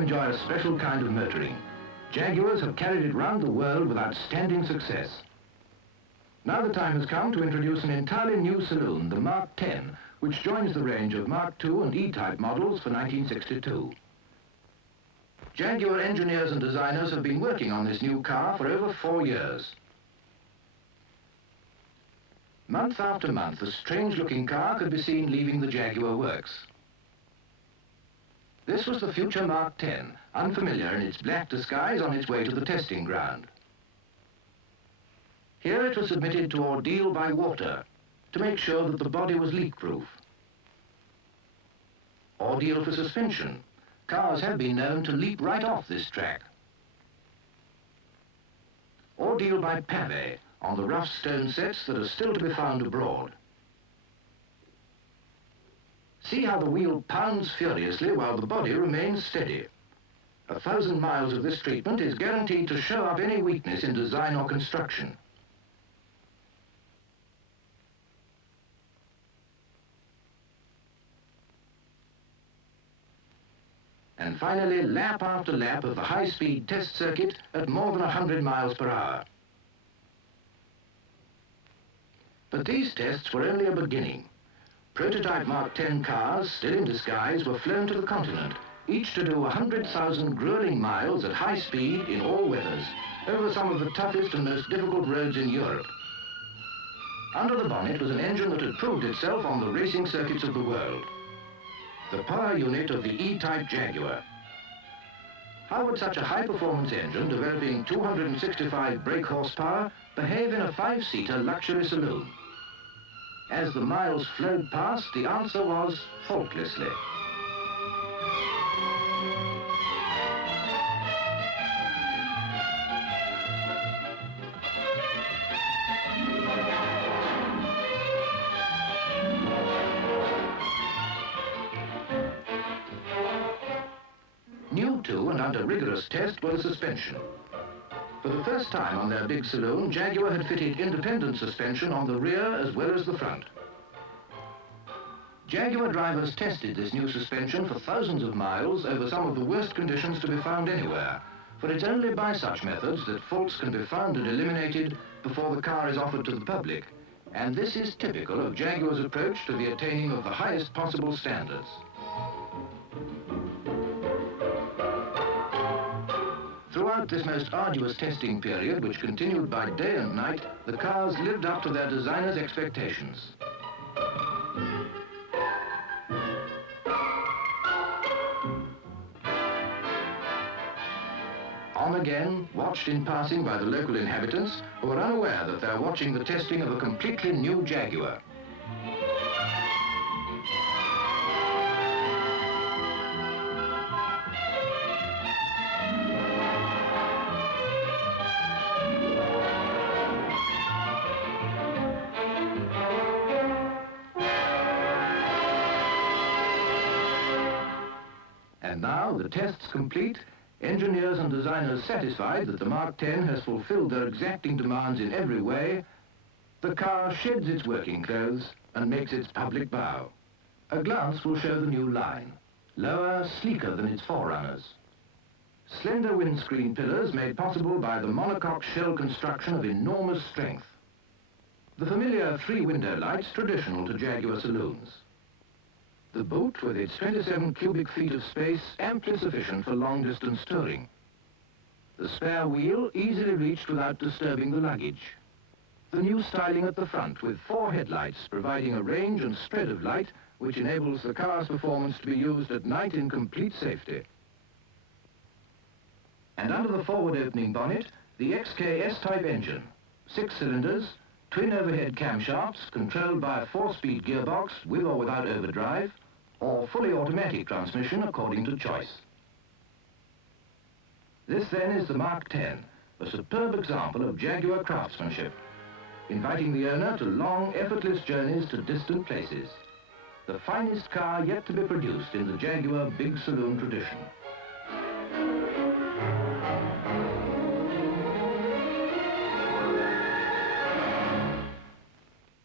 enjoy a special kind of motoring, Jaguars have carried it round the world with outstanding success. Now the time has come to introduce an entirely new saloon, the Mark X, which joins the range of Mark II and E-type models for 1962. Jaguar engineers and designers have been working on this new car for over 4 years. Month after month, the strange-looking car could be seen leaving the Jaguar works. This was the future Mark X, unfamiliar in its black disguise on its way to the testing ground. Here it was submitted to ordeal by water to make sure that the body was leak-proof. Ordeal for suspension. Cars have been known to leap right off this track. Ordeal by pavé on the rough stone sets that are still to be found abroad. See how the wheel pounds furiously while the body remains steady. 1,000 miles of this treatment is guaranteed to show up any weakness in design or construction. And finally, lap after lap of the high-speed test circuit at more than 100 miles per hour. But these tests were only a beginning. Prototype Mark X cars, still in disguise, were flown to the continent, each to do 100,000 grueling miles at high speed in all weathers, over some of the toughest and most difficult roads in Europe. Under the bonnet was an engine that had proved itself on the racing circuits of the world. The power unit of the E-type Jaguar. How would such a high-performance engine, developing 265 brake horsepower, behave in a 5-seater luxury saloon? As the miles flowed past, the answer was faultlessly. New to and under rigorous test were the suspension. For the first time on their big saloon, Jaguar had fitted independent suspension on the rear as well as the front. Jaguar drivers tested this new suspension for thousands of miles over some of the worst conditions to be found anywhere, for it's only by such methods that faults can be found and eliminated before the car is offered to the public, and this is typical of Jaguar's approach to the attaining of the highest possible standards. Throughout this most arduous testing period, which continued by day and night, the cars lived up to their designers' expectations. On again, watched in passing by the local inhabitants, who are unaware that they're watching the testing of a completely new Jaguar. And now, the tests complete, engineers and designers satisfied that the Mark X has fulfilled their exacting demands in every way, the car sheds its working clothes and makes its public bow. A glance will show the new line, lower, sleeker than its forerunners. Slender windscreen pillars made possible by the monocoque shell construction of enormous strength. The familiar 3-window lights traditional to Jaguar saloons. The boot, with its 27 cubic feet of space, amply sufficient for long-distance touring. The spare wheel easily reached without disturbing the luggage. The new styling at the front, with 4 headlights providing a range and spread of light which enables the car's performance to be used at night in complete safety. And under the forward-opening bonnet, the XK S-type engine, 6 cylinders, twin overhead camshafts controlled by a 4-speed gearbox with or without overdrive, or fully automatic transmission according to choice. This then is the Mark X, a superb example of Jaguar craftsmanship, inviting the owner to long, effortless journeys to distant places. The finest car yet to be produced in the Jaguar big saloon tradition.